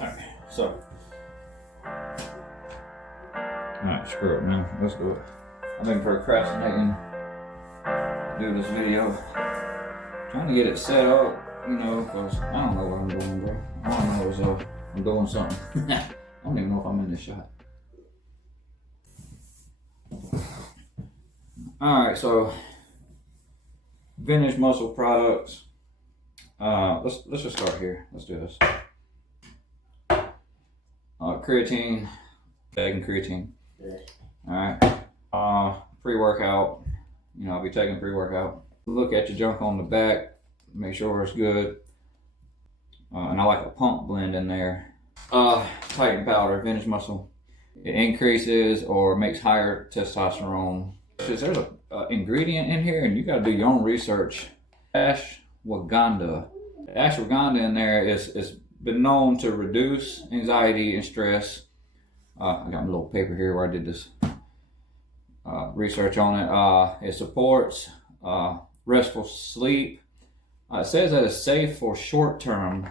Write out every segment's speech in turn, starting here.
Alright, so. Alright, screw it, man. Let's do it. I've been procrastinating to do this video. Trying to get it set up, you know, because I don't know what I'm doing, bro. All I know is I'm doing something. I don't even know if I'm in this shot. Alright, so Vintage Muscle Products. Let's just start here. Let's do this. Creatine, bagging creatine. Alright. Pre-workout. You know, I'll be taking pre-workout. Look at your junk on the back, make sure it's good. And I like a pump blend in there. Titan powder, Vintage Muscle. It increases or makes higher testosterone. There's an ingredient in here, and you got to do your own research. Ashwagandha. The ashwagandha in there is been known to reduce anxiety and stress. I got my little paper here where I did this research on it. It supports restful sleep. It says that it's safe for short-term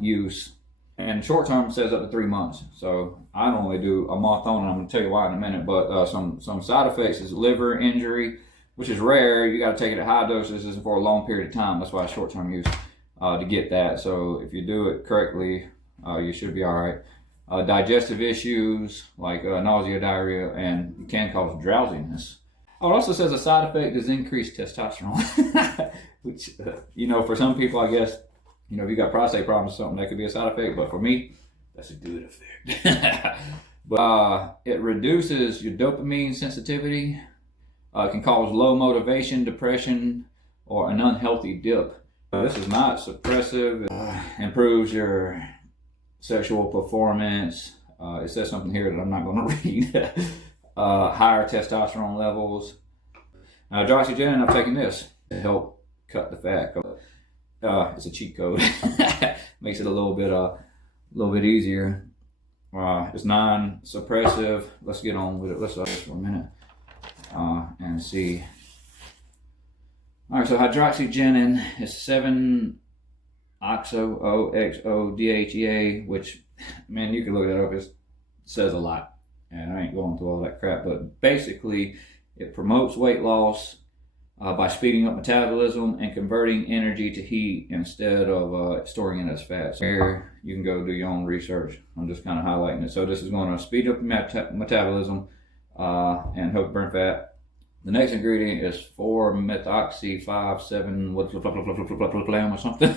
use, and short-term says up to 3 months. So I normally do a month on, and I'm going to tell you why in a minute. But some side effects is liver injury, which is rare. You got to take it at high doses and for a long period of time. That's why it's short-term use to get that. So if you do it correctly, you should be all right. Digestive issues like nausea, diarrhea, and it can cause drowsiness. Oh, it also says a side effect is increased testosterone, which, you know, for some people, I guess, you know, if you got prostate problems or something, that could be a side effect, but for me, that's a good effect. But it reduces your dopamine sensitivity. It can cause low motivation, depression, or an unhealthy dip. This is not suppressive. It improves your sexual performance. It says something here that I'm not going to read. Higher testosterone levels. Hydroxygen, I'm taking this to help cut the fat. It's a cheat code. Makes it a little bit easier. It's non-suppressive. Let's get on with it. Let's start this for a minute and see. All right, so hydroxygenin is 7-oxo-DHEA, which, man, you can look that up. It says a lot. And I ain't going through all that crap, but basically it promotes weight loss by speeding up metabolism and converting energy to heat instead of storing it as fat. So here you can go do your own research. I'm just kind of highlighting it. So this is going to speed up metabolism and help burn fat. The next ingredient is 4-methoxy-5-7 or something.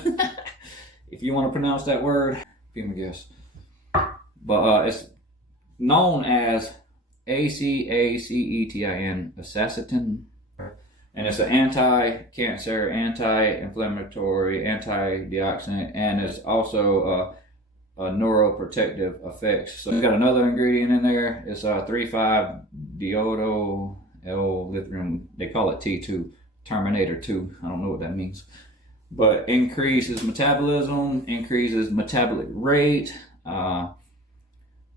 If you want to pronounce that word, be my guess. But it's known as ACACETIN, asacetin, and it's an anti-cancer, anti-inflammatory, antioxidant, and it's also a neuroprotective effects. So we've got another ingredient in there. It's 3,5-deodo-L-lithium. They call it T2, Terminator 2. I don't know what that means, but increases metabolism, increases metabolic rate.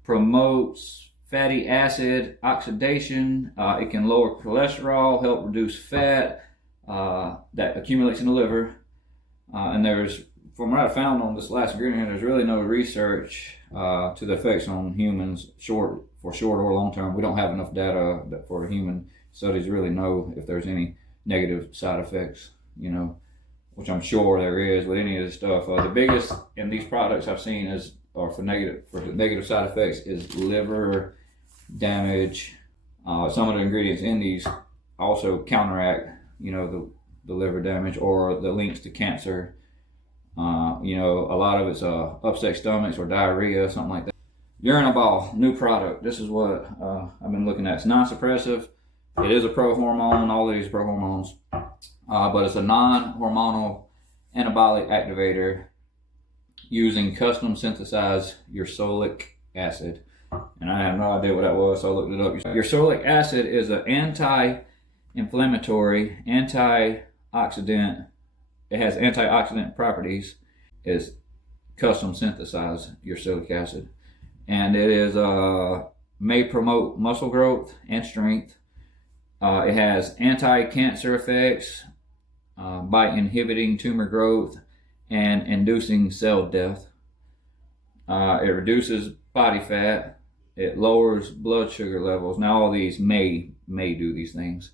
Promotes fatty acid oxidation. It can lower cholesterol, help reduce fat that accumulates in the liver. And there's, from what I found on this last ingredient, there's really no research to the effects on humans, for short or long term. We don't have enough data for human studies to really know if there's any negative side effects, you know, which I'm sure there is with any of this stuff. The biggest in these products I've seen is, or for negative side effects, is liver damage. Some of the ingredients in these also counteract, you know, the liver damage or the links to cancer. You know, a lot of it's upset stomachs or diarrhea, something like that. Uronabol, new product. This is what I've been looking at. It's non-suppressive. It is a pro-hormone. All of these are pro-hormones. But it's a non-hormonal anabolic activator using custom synthesized ursolic acid. And I have no idea what that was, so I looked it up. Ursolic acid is an anti-inflammatory, antioxidant. It has antioxidant properties. It's custom synthesized ursolic acid. And it is may promote muscle growth and strength. It has anti-cancer effects, by inhibiting tumor growth and inducing cell death. It reduces body fat. It lowers blood sugar levels. Now all these may do these things.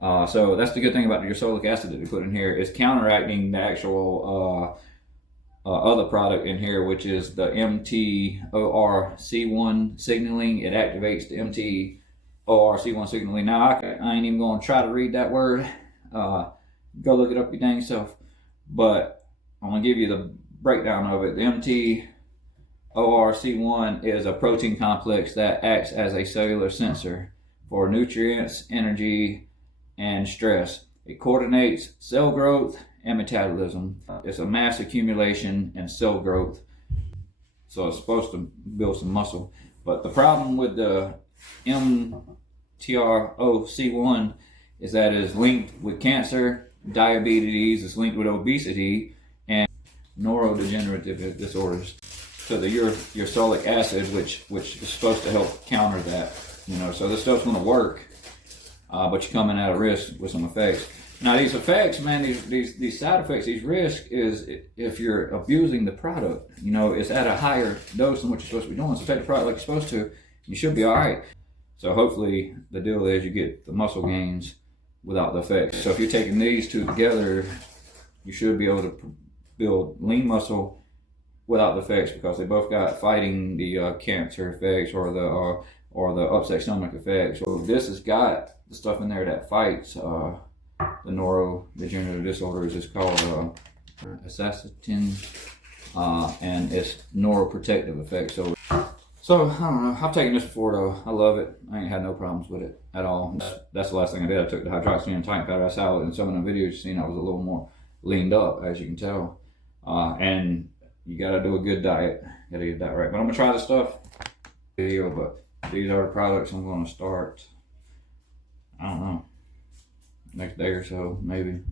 So that's the good thing about the ursolic acid that we put in here. It's counteracting the actual other product in here, which is the mTORC1 signaling. It activates the mTORC1 signaling. Now I ain't even going to try to read that word. Go look it up your dang self. But I'm going to give you the breakdown of it. The mTORC1 is a protein complex that acts as a cellular sensor for nutrients, energy, and stress. It coordinates cell growth and metabolism. It's a mass accumulation and cell growth. So it's supposed to build some muscle. But the problem with the mTORC1 is that it's linked with cancer, diabetes, it's linked with obesity, and neurodegenerative disorders. So the ursolic acid, which is supposed to help counter that, so this stuff's going to work, but you're coming at a risk with some effects. Now these effects, man, these side effects, these risks is if you're abusing the product, it's at a higher dose than what you're supposed to be doing. So take the product like you're supposed to, you should be all right. So hopefully the deal is you get the muscle gains without the effects. So if you're taking these two together, you should be able to build lean muscle without the effects, because they both got fighting the cancer effects or the upset stomach effects. So this has got the stuff in there that fights the neurodegenerative disorders. It's called azacitidine, and it's neuroprotective effects. So I don't know. I've taken this before though. I love it. I ain't had no problems with it at all. That's the last thing I did. I took the hydroxyurea and tightened powder salad. In some of the videos you've seen, I was a little more leaned up, as you can tell. And you gotta do a good diet. Gotta get that right. But I'm gonna try this stuff video. But these are the products I'm gonna start. I don't know, next day or so maybe,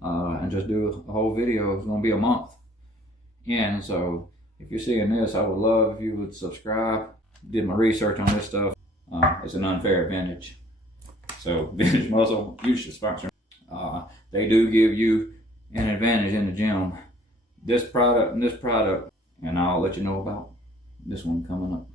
and just do a whole video. It's gonna be a month. And so if you're seeing this, I would love if you would subscribe. Did my research on this stuff. It's an unfair advantage. So Vintage Muscle, you should sponsor. They do give you an advantage in the gym. This product and this product, and I'll let you know about this one coming up.